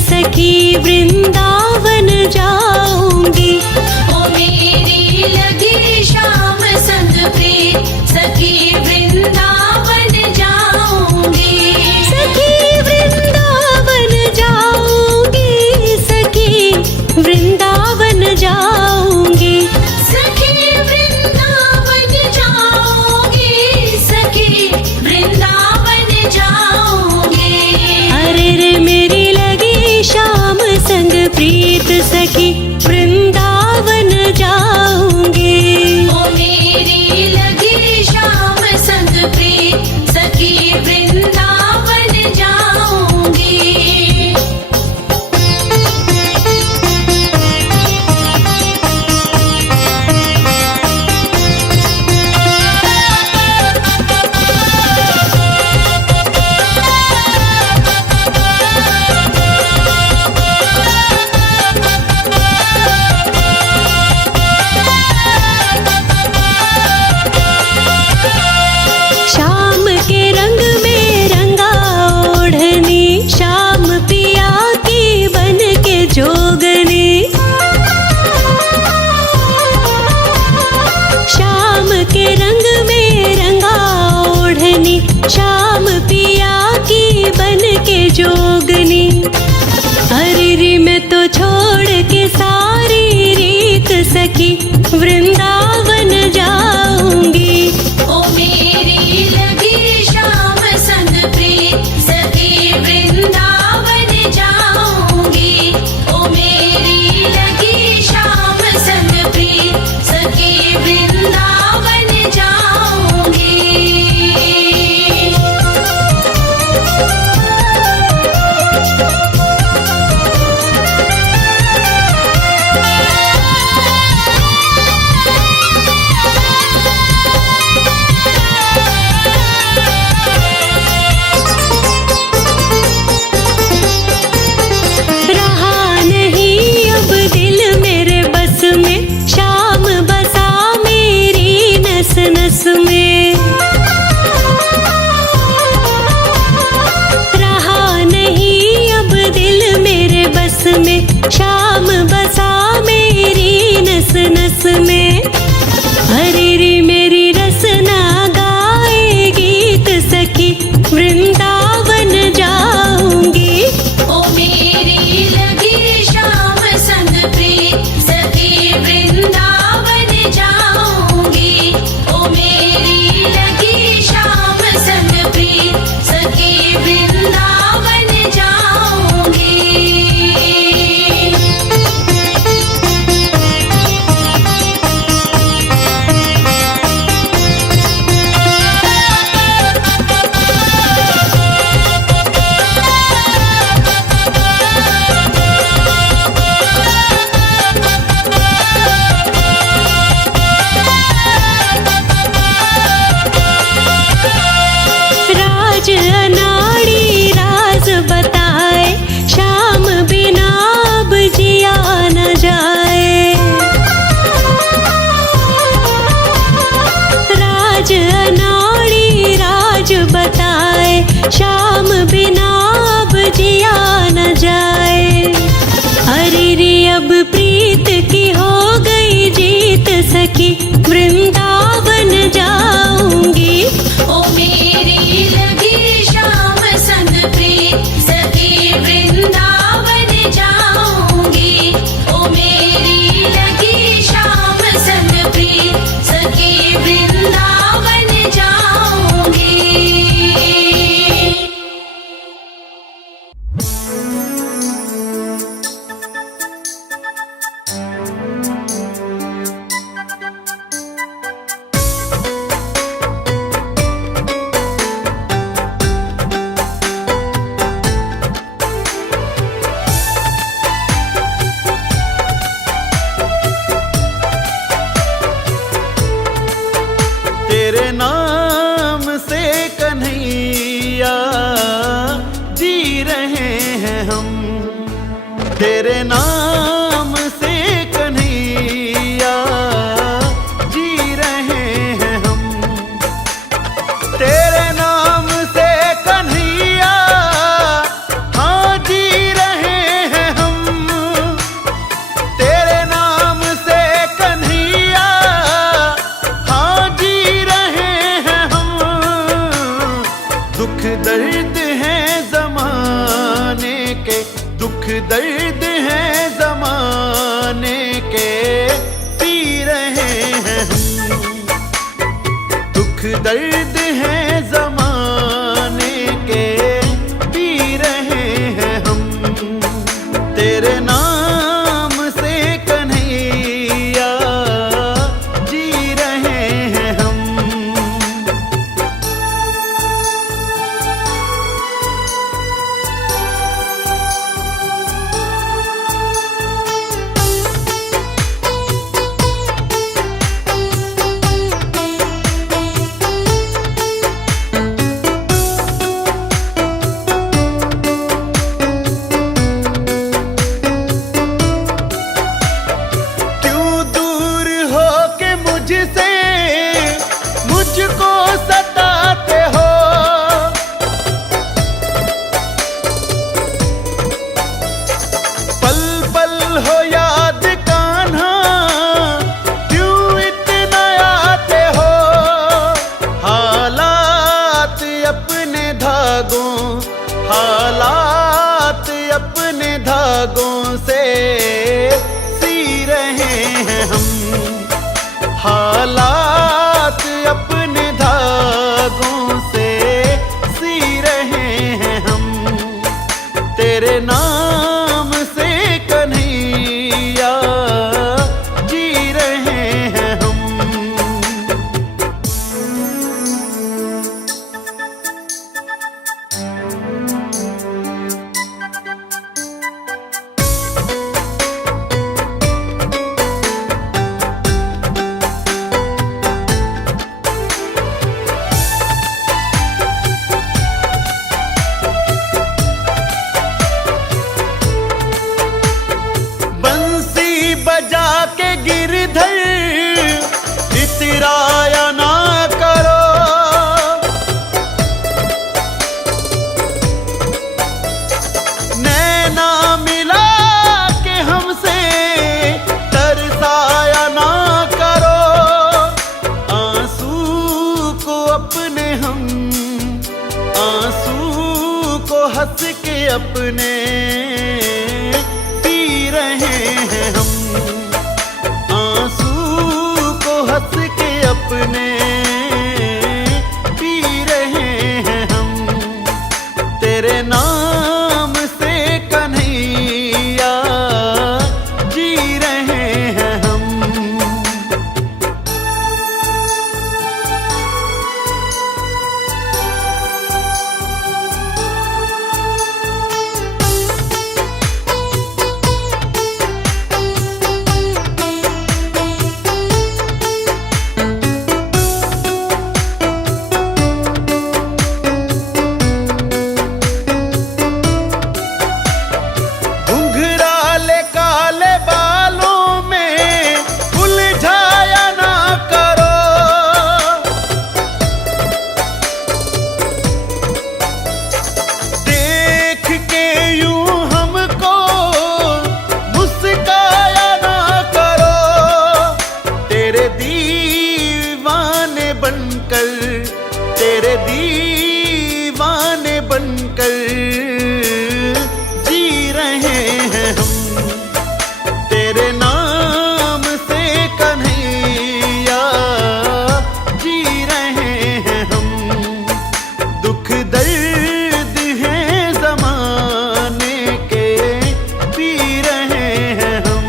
सखी वृंदावन जाऊंगी। ओ मेरी लगी श्याम संग प्रीत सखी वृंदावन जाऊंगी। सखी वृंदावन जाऊंगी, सखी वृंदावन जाऊंगी। सखी वृंदावन जाऊंगी, सखी वृंदावन जाऊंगी। अरे रे मेरी लगी श्याम संग प्रीत सखी वृंदावन जाऊंगी। ओ मेरी लगी श्याम संग प्रीत सखी वृंदावन जाऊंगी। श्याम के रंग में रंगा ओढ़नी, श्याम पिया की बन के जोगनी। श्याम के रंग में रंगा ओढ़नी, श्याम पिया की बन के जोगनी। अरे रे मैं तो छोड़ के सारी रीत सखी वृंदावन जाऊंगी। ओ मेरी लगी श्याम संग प्रीत सखी वृंदावन जाऊंगी। ओ मेरी लगी श्याम संग प्रीत सखी वृंदावन जाऊंगी। रहा नहीं अब दिल मेरे बस में, श्याम बसा मेरी नस नस में। रहा नहीं अब दिल मेरे बस में, श्याम बसा मेरी नस नस में। अरे रे मेरी रसना गाए गीत सखी वृंदावन जाऊंगी। ओ मेरी लगी श्याम संग प्रीत सखी वृंदावन जाऊंगी। ओ मेरी लगी श्याम संग प्रीत सखी वृंदावन जाऊंगी। राज अनाड़ी राज बताए, श्याम बिना अब जिया न जाए। राज अनाड़ी राज बताए, श्याम बिना अब जिया न जाए। अरे रे अब प्रीत की हो गई जीत सखी वृंदावन जाऊंगी। ओ मेरी लगी श्याम संग प्रीत सखी वृंदावन जाऊंगी। ओ मेरी लगी श्याम संग प्रीत सखी वृंदावन जाऊंगी। दर्द है जमाने के पी रहे हैं हम, तेरे नाम से कन्हैया जी रहे हैं हम। मुझको सताते हो, पल पल हो याद कान्हा, क्यों इतना आते हो। हालात अपने धागों, हालात अपने धागों से सी रहे हैं हम, हालात अपने धागों से सी रहे हैं हम, तेरे नाम से कन्हैया जी रहे हैं हम। बजा के गिरधर इतराया ना करो, नैना मिला के हमसे तरसाया ना करो। आंसू को अपने हम, आंसू को हंस के अपने पी रहे हैं हम, आंसू को हंस के अपने पी रहे हैं हम, तेरे नाम से कन्हैया जी रहे हैं हम। तेरे दीवाने बनकर जी रहे हैं हम, तेरे नाम से कन्हैया जी रहे हैं हम। दुख दर्द है जमाने के पी रहे हैं हम।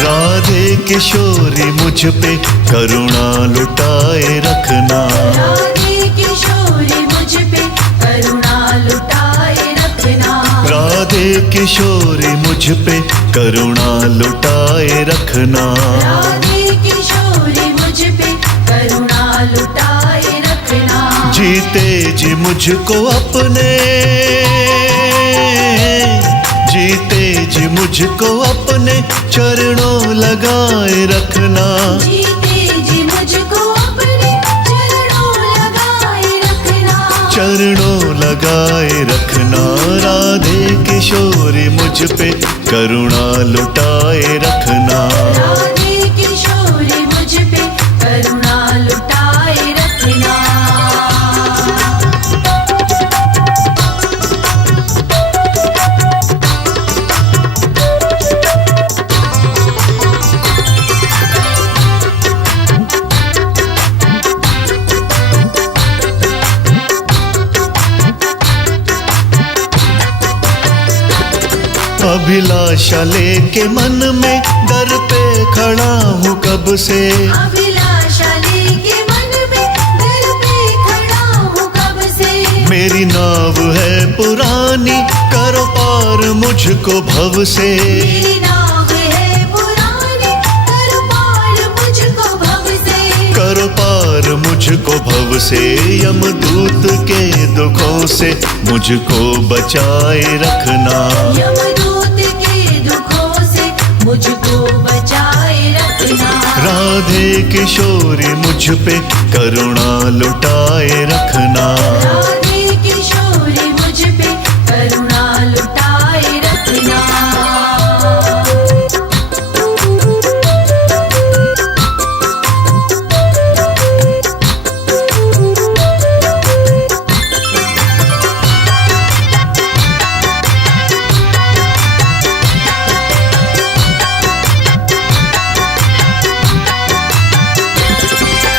राधे किशोरी मुझ पे करुणा लुटाए रखना, राधे किशोरी मुझ पे करुणा लुटाए रखना, राधे किशोरी मुझ पे करुणा लुटाए रखना, राधे किशोरी मुझ पे करुणा लुटाए रखना। जीते जी मुझको अपने, जीते जी मुझको अपने चरणों लगाए रखना, जीते जी मुझको अपने चरणों लगाए रखना, चरणों लगाए रखना। राधे किशोरी मुझ पे करुणा लुटाए रखना। राधे किशोरी मुझ पे करुणा लुटाए रखना। अभिलाषा लेके मन में दर पे खड़ा हूँ कब से। अभिलाषा लेके मन में दर पे खड़ा हूँ कब से। मेरी नाव है पुरानी करो पार मुझको भव से। मेरी नाव है पुरानी करो पार मुझको भव से। करो पार मुझको भव से। यमदूत के दुखों से मुझको बचाए रखना। यमदूत के दुखों से मुझको बचाए रखना। राधे किशोरी मुझ पे करुणा लुटाए रखना। राधे किशोरी मुझ पे करुणा लुटाए रखना।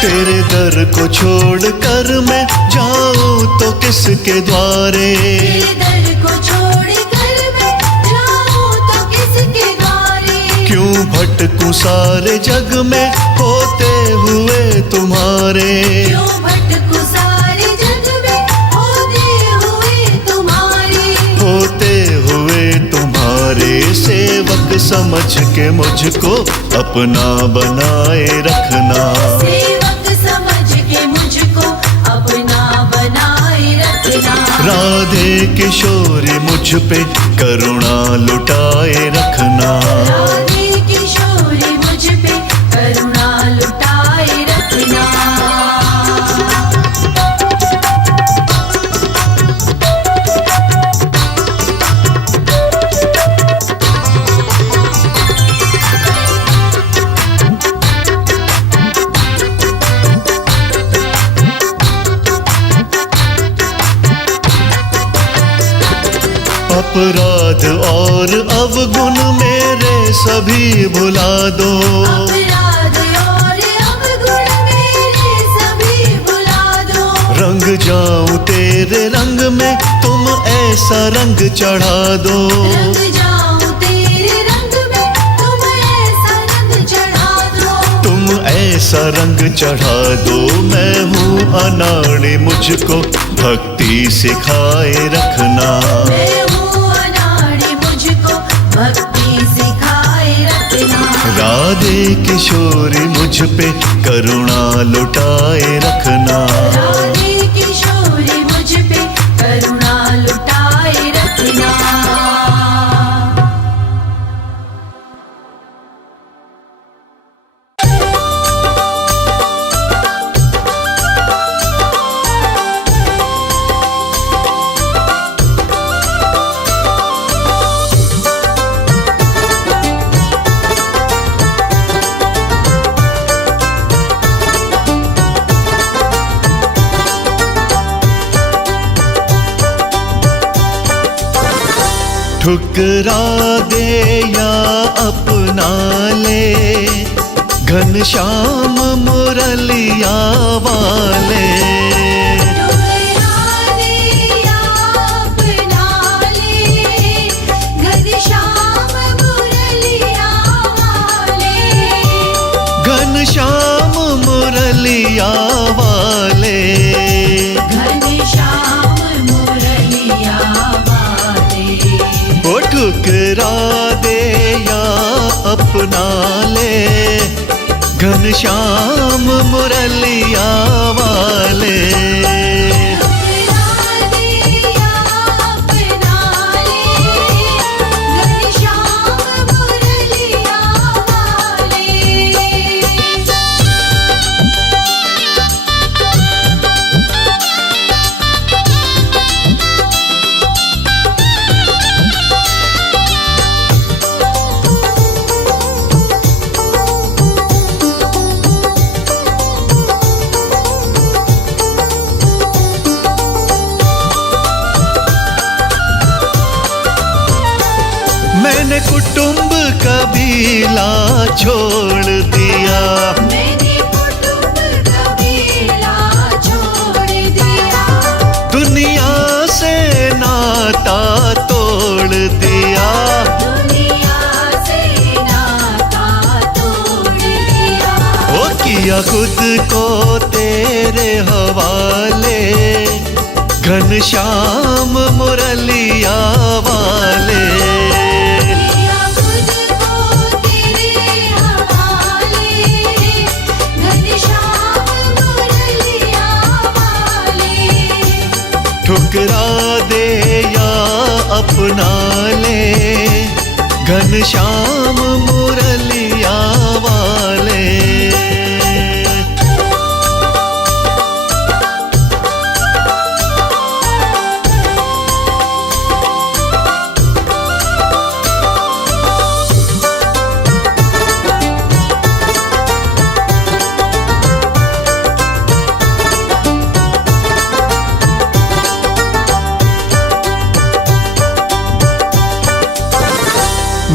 तेरे दर को छोड़ कर मैं जाऊं तो किसके द्वारे। तेरे दर को छोड़ कर मैं जाऊं तो किसके द्वारे। क्यों भटकूं सारे जग में होते हुए तुम्हारे। क्यों भटकूं सारे जग में होते हुए तुम्हारे। होते हुए तुम्हारे सेवक समझ के मुझको अपना बनाए रखना। सेवक समझ के मुझको अपना बनाए रखना। राधे किशोरी मुझ पे करुणा लुटाए रखना। राधे किशोरी मुझ पे करुणा लुटाए रखना। अपराध और अवगुण मेरे सभी भुला दो। अपराध और अवगुण मेरे सभी भुला दो। रंग जाऊं तेरे रंग में तुम ऐसा रंग चढ़ा दो। रंग जाऊं तेरे रंग में तुम ऐसा रंग चढ़ा दो। तुम ऐसा रंग चढ़ा दो। मैं हूँ अनाड़ी मुझको भक्ति सिखाए रखना। मैं हूँ अनाड़ी मुझको भक्ति सिखाए रखना। राधे किशोरी मुझ पे करुणा लुटाए रखना। राधे किशोरी मुझ पे करुणा लुटाए रखना। ठुकरा दे या अपना ले घनश्याम मुरलिया वाले। ठुकरा दे या अपना ले घनश्याम मुरलिया वाले। घनश्याम मुरलिया वाले। घनश्याम मुरलिया वाले। ओ ठुकरा दे या अपना ले घनश्याम मुरलिया वाले। ठुकरा दे या अपना ले घनश्याम मुरलिया वाले। मैंने कुटुंब कबीला छोड़ दिया, मैंने कुटुंब कबीला छोड़ दिया, दुनिया से नाता तोड़ दिया, दुनिया से नाता तोड़ दिया। वो किया खुद को तेरे हवाले, घनश्याम मुरलिया वाले। किया खुद को तेरे हवाले, घनश्याम मुरलिया वाले। ठुकरा दे या अपना ले, घनश्याम मुरलिया वाले।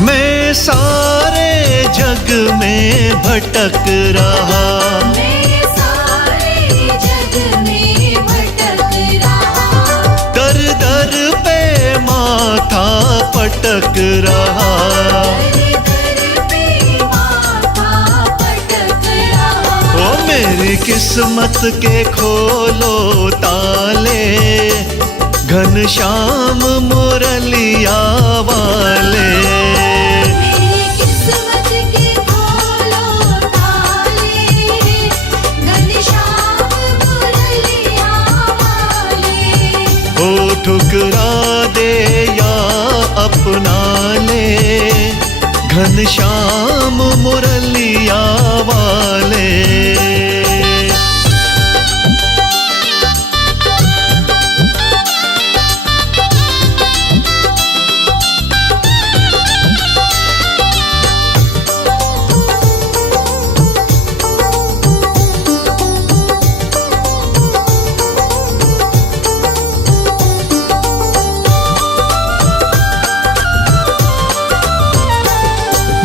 मैं सारे जग में भटक रहा, मैं सारे जग में भटक रहा, दर दर पे माथा पटक रहा। दर दर पे माथा पटक रहा। ओ मेरी किस्मत के खोलो ताले, घनश्याम मुरलिया वाले। मेरी किस्मत के खोलो ताले, घनश्याम मुरलिया वाले। ओ ठुकरा दे या अपना ले, घनश्याम मुरलिया वाले।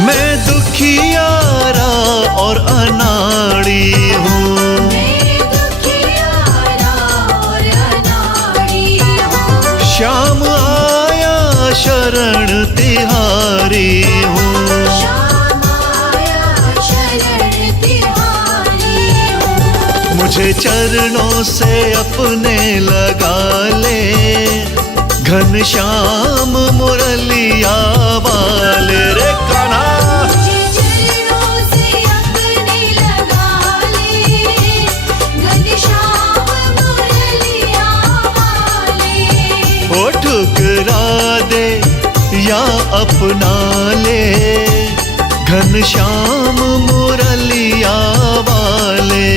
मैं दुखियारा और अनाड़ी हूँ, मैं दुखियारा और अनाड़ी हूँ। श्याम आया शरण तिहारी हूँ। श्याम आया शरण तिहारी हूँ। मुझे चरणों से अपने लगा ले, घनश्याम मुरलिया वाले। रे कान्हा मुझे चरणों से अपने लगा ले, घनश्याम मुरलिया वाले। ओ ठुकरा दे या अपना ले, घनश्याम मुरलिया वाले।